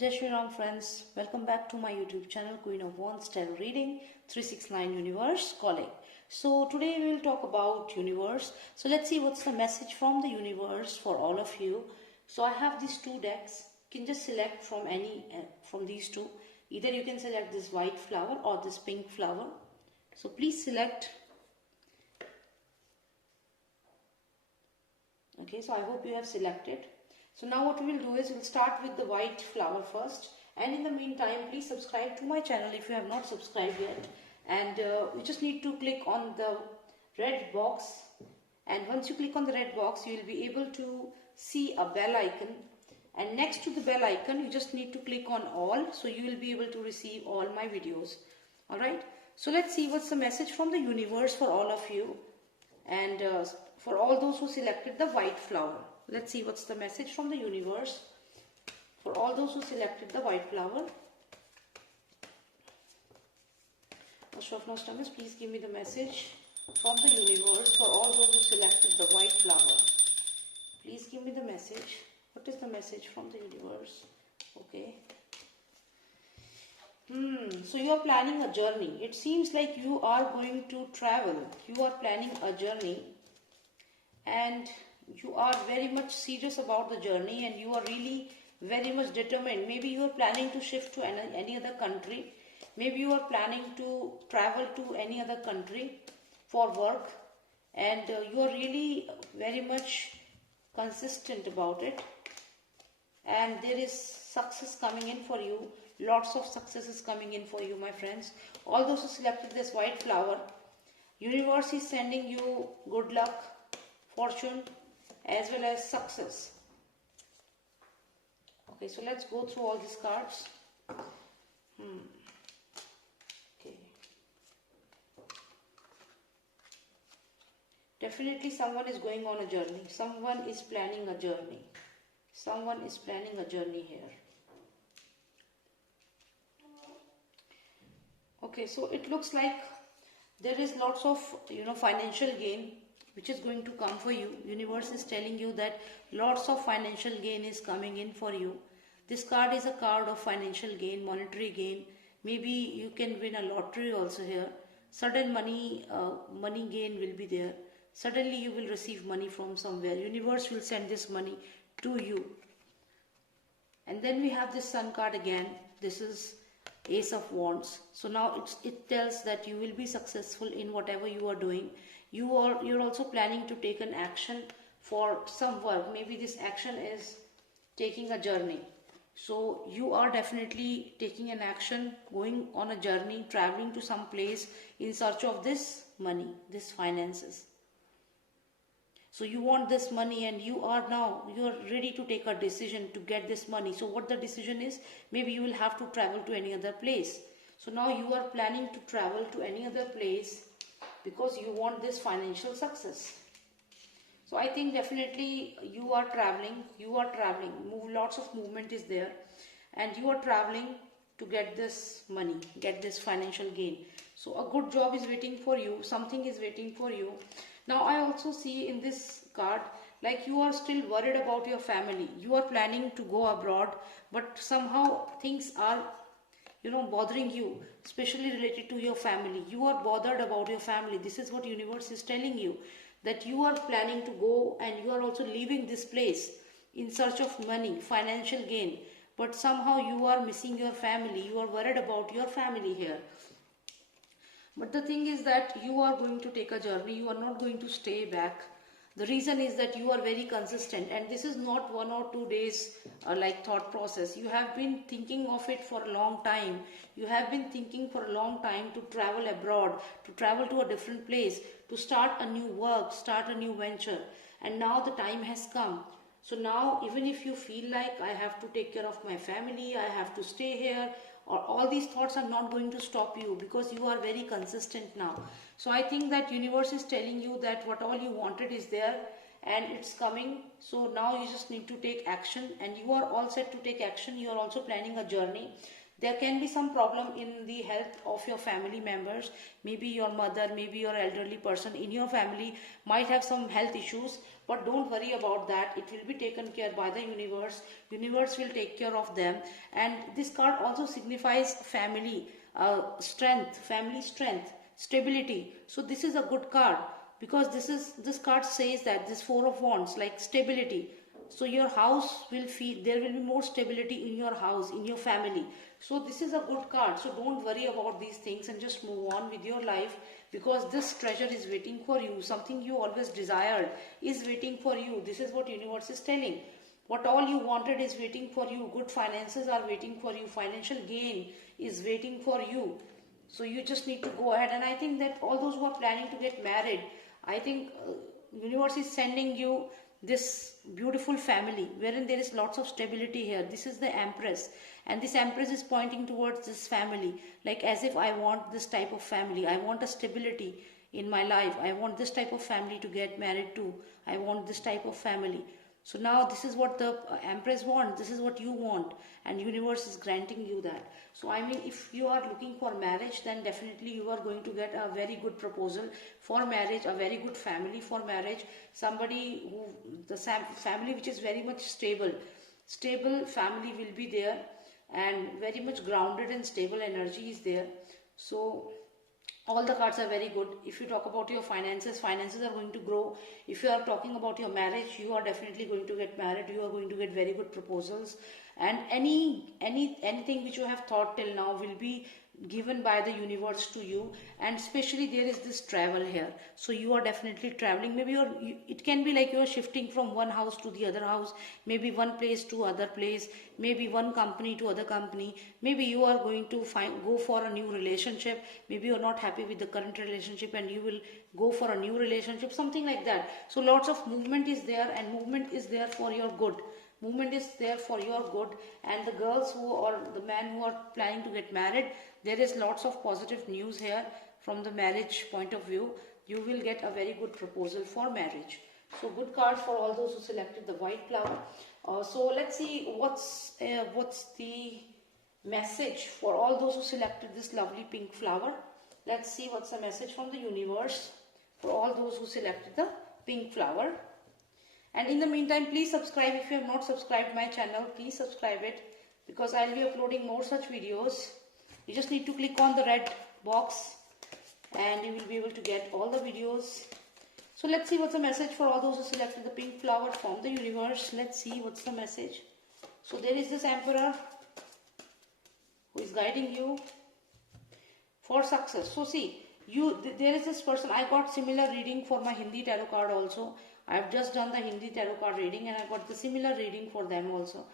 Jai Shri Ram friends, welcome back to my YouTube channel Queen of Wands Tarot Reading 369 Universe Calling. So today we will talk about universe. So let's see what's the message from the universe for all of you. So I have these two decks. You can just select from any from these two. Either you can select this white flower or this pink flower. So please select. Okay, so I hope you have selected. So now what we will do is we'll start with the white flower first, and in the meantime please subscribe to my channel if you have not subscribed yet, and you just need to click on the red box, and once you click on the red box you will be able to see a bell icon, and next to the bell icon you just need to click on all, so you will be able to receive all my videos. Alright, so let's see what's the message from the universe for all of you, and for all those who selected the white flower. Let's see what's the message from the universe for all those who selected the white flower. Nostradamus, please give me the message from the universe for all those who selected the white flower. Please give me the message. What is the message from the universe? Okay. So you are planning a journey. It seems like you are going to travel. You are planning a journey, and you are very much serious about the journey, and you are really very much determined. Maybe you are planning to shift to any other country. Maybe you are planning to travel to any other country for work, and you are really very much consistent about it, and there is success coming in for you. Lots of success is coming in for you, my friends. All those who selected this white flower, universe is sending you good luck, fortune, as well as success. Okay, so let's go through all these cards. Okay. Definitely someone is going on a journey. Someone is planning a journey. Someone is planning a journey here. Okay, so it looks like there is lots of financial gain which is going to come for you. Universe is telling you that lots of financial gain is coming in for you. This card is a card of financial gain, monetary gain. Maybe you can win a lottery also here. Sudden money gain will be there. Suddenly you will receive money from somewhere. Universe will send this money to you. And then we have this Sun card again. This is Ace of Wands. So now it tells that you will be successful in whatever you are doing. You're also planning to take an action for some work. Maybe this action is taking a journey. So you are definitely taking an action, going on a journey, traveling to some place in search of this money, this finances. So you want this money, and you are ready to take a decision to get this money. So what the decision is, maybe you will have to travel to any other place. So now you are planning to travel to any other place because you want this financial success. So I think definitely you are traveling. Lots of movement is there, and you are traveling to get this money, get this financial gain. So a good job is waiting for you. Something is waiting for you. Now I also see in this card, like you are still worried about your family. You are planning to go abroad, but somehow things are bothering you, especially related to your family. You are bothered about your family. This is what universe is telling you, that you are planning to go, and you are also leaving this place in search of money, financial gain, but somehow you are missing your family. You are worried about your family here. But the thing is that you are going to take a journey. You are not going to stay back. The reason is that you are very consistent, and this is not 1 or 2 days like thought process. You have been thinking of it for a long time. You have been thinking for a long time to travel abroad, to travel to a different place, to start a new work, start a new venture. And now the time has come. So now even if you feel like I have to take care of my family, I have to stay here, or all these thoughts are not going to stop you, because you are very consistent now. So I think that universe is telling you that what all you wanted is there, and it's coming. So now you just need to take action, and you are all set to take action. You are also planning a journey. There can be some problem in the health of your family members. Maybe your mother, maybe your elderly person in your family might have some health issues, but don't worry about that. It will be taken care by the universe. Universe will take care of them. And this card also signifies family strength, family strength, stability. So this is a good card, because this card says that this Four of Wands, like stability. So your house will feel, there will be more stability in your house, in your family. So this is a good card. So don't worry about these things and just move on with your life, because this treasure is waiting for you. Something you always desired is waiting for you. This is what universe is telling. What all you wanted is waiting for you. Good finances are waiting for you. Financial gain is waiting for you. So you just need to go ahead. And I think that all those who are planning to get married, I think universe is sending you this beautiful family wherein there is lots of stability here. This is the Empress, and this Empress is pointing towards this family, like as if I want this type of family. I want a stability in my life. I want this type of family to get married to. I want this type of family. So now this is what the Empress wants. This is what you want, and universe is granting you that. So I mean, if you are looking for marriage, then definitely you are going to get a very good proposal for marriage, a very good family for marriage. Somebody who, the family which is very much stable family will be there, and very much grounded and stable energy is there. So all the cards are very good. If you talk about your finances, finances are going to grow. If you are talking about your marriage, you are definitely going to get married. You are going to get very good proposals, and anything which you have thought till now will be given by the universe to you. And especially there is this travel here, so you are definitely traveling. Maybe it can be like you are shifting from one house to the other house, maybe one place to other place, maybe one company to other company. Maybe you are going to go for a new relationship. Maybe you are not happy with the current relationship and you will go for a new relationship, something like that. So lots of movement is there, and movement is there for your good. Movement is there for your good. And the girls who, or the men who are planning to get married, there is lots of positive news here from the marriage point of view. You will get a very good proposal for marriage. So good cards for all those who selected the white flower. So let's see what's the message for all those who selected this lovely pink flower. Let's see what's the message from the universe for all those who selected the pink flower. And in the meantime, please subscribe. If you have not subscribed my channel, please subscribe it, because I'll be uploading more such videos. You just need to click on the red box and you will be able to get all the videos. So let's see what's the message for all those who selected the pink flower from the universe. Let's see what's the message. So there is this Emperor who is guiding you for success. So see, there is this person. I got similar reading for my Hindi tarot card also. I have just done the Hindi tarot card reading, and I got the similar reading for them also.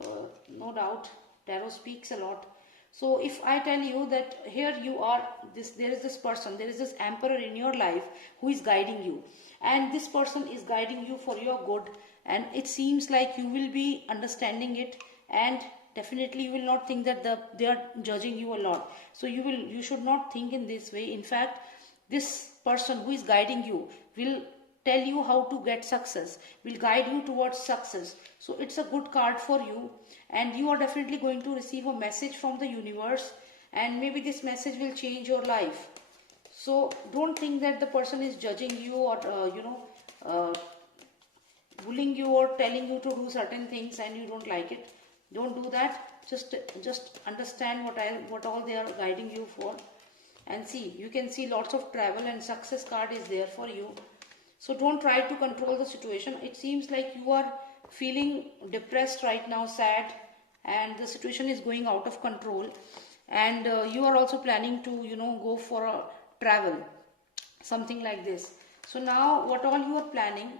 So no doubt tarot speaks a lot. So if I tell you that here you are, there is this person, there is this Emperor in your life who is guiding you, and this person is guiding you for your good, and it seems like you will be understanding it, and definitely you will not think that they are judging you a lot. So you should not think in this way. In fact, this person who is guiding you will tell you how to get success, will guide you towards success. So it's a good card for you, and you are definitely going to receive a message from the universe, and maybe this message will change your life. So don't think that the person is judging you, or bullying you, or telling you to do certain things and you don't like it. Don't do that. Just understand what all they are guiding you for. And see, you can see lots of travel, and success card is there for you. So don't try to control the situation. It seems like you are feeling depressed right now, sad, and the situation is going out of control. And you are also planning to, go for a travel, something like this. So now what all you are planning,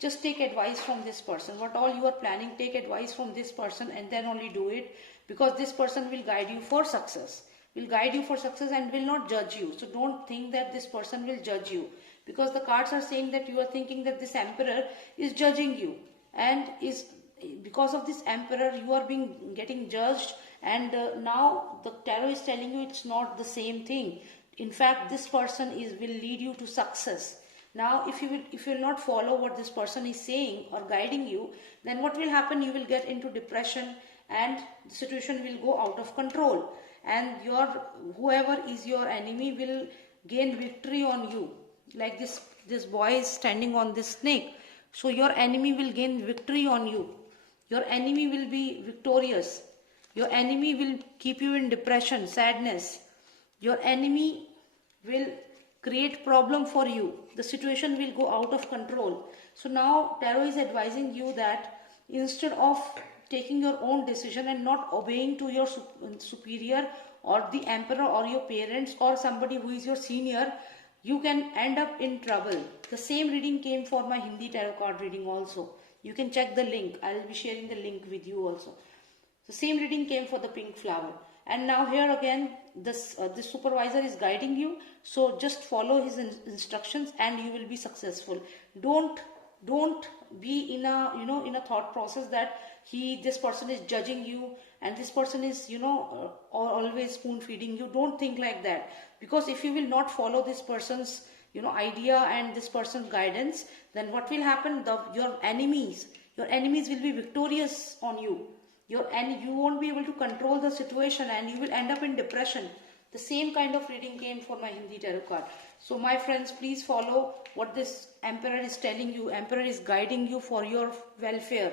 just take advice from this person. What all you are planning, take advice from this person, and then only do it, because this person will guide you for success. Will guide you for success and will not judge you. So don't think that this person will judge you, because the cards are saying that you are thinking that this Emperor is judging you, and because of this Emperor you are getting judged, and now the tarot is telling you it's not the same thing. In fact, this person will lead you to success. Now if you will not follow what this person is saying or guiding you, then what will happen? You will get into depression, and the situation will go out of control, and your whoever is your enemy will gain victory on you. Like this boy is standing on this snake, so your enemy will gain victory on you. Your enemy will be victorious. Your enemy will keep you in depression, sadness. Your enemy will create problem for you. The situation will go out of control. So now tarot is advising you that instead of taking your own decision and not obeying to your superior or the emperor or your parents or somebody who is your senior, you can end up in trouble. The same reading came for my Hindi tarot card reading also. You can check the link. I will be sharing the link with you also. The same reading came for the pink flower. And now here again, this supervisor is guiding you. So just follow his instructions and you will be successful. Don't be in a in a thought process that this person is judging you and this person is always spoon feeding you. Don't think like that, because if you will not follow this person's idea and this person's guidance, then what will happen? Your enemies will be victorious on you. And you won't be able to control the situation and you will end up in depression. The same kind of reading came for my Hindi tarot card. So my friends, please follow what this emperor is telling you. Emperor is guiding you for your welfare.